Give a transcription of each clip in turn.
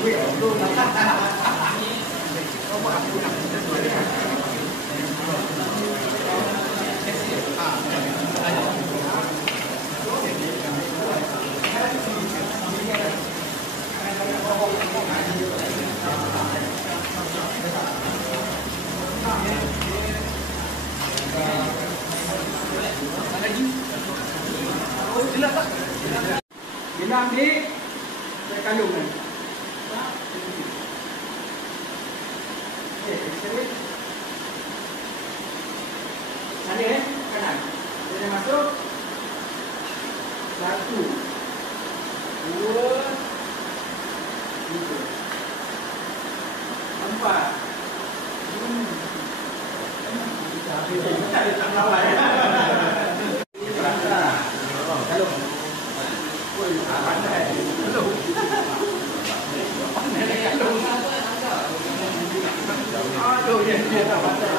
Bila ambil saya kandung kan. Okey, sekali. Ada kanan. Dia masuk. 1 2 3 4. Tak ada tak lawan. Aduh, dia tak pandai.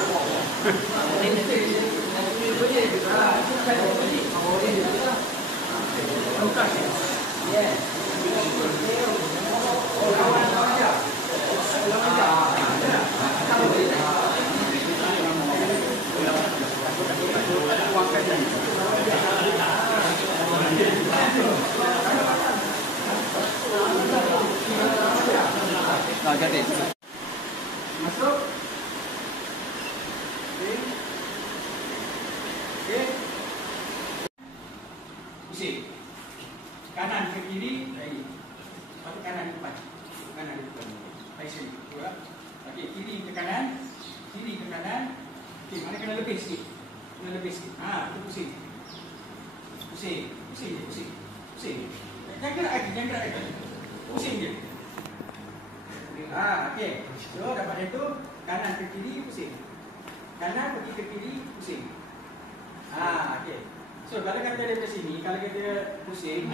Nah, jadi masuk. Okey. Pusing. Kanan ke kiri, baik. Patut kanan ke depan. Kanan ke depan. Baik sini. Dua. Okey, kiri ke kanan. Kiri ke kanan. Okey, mana kena lebih sikit. Kena lebih sikit. Ha, itu pusing. Pusing. Pusing je, pusing. Pusing. Jangan gerak lagi, jangan gerak lagi. Pusing je. Ah, okey. So, dapat itu kanan ke kiri pusing. Kanan pergi ke kiri pusing. Ah, okey. So, kalau kata dia ke sini, kalau kita pusing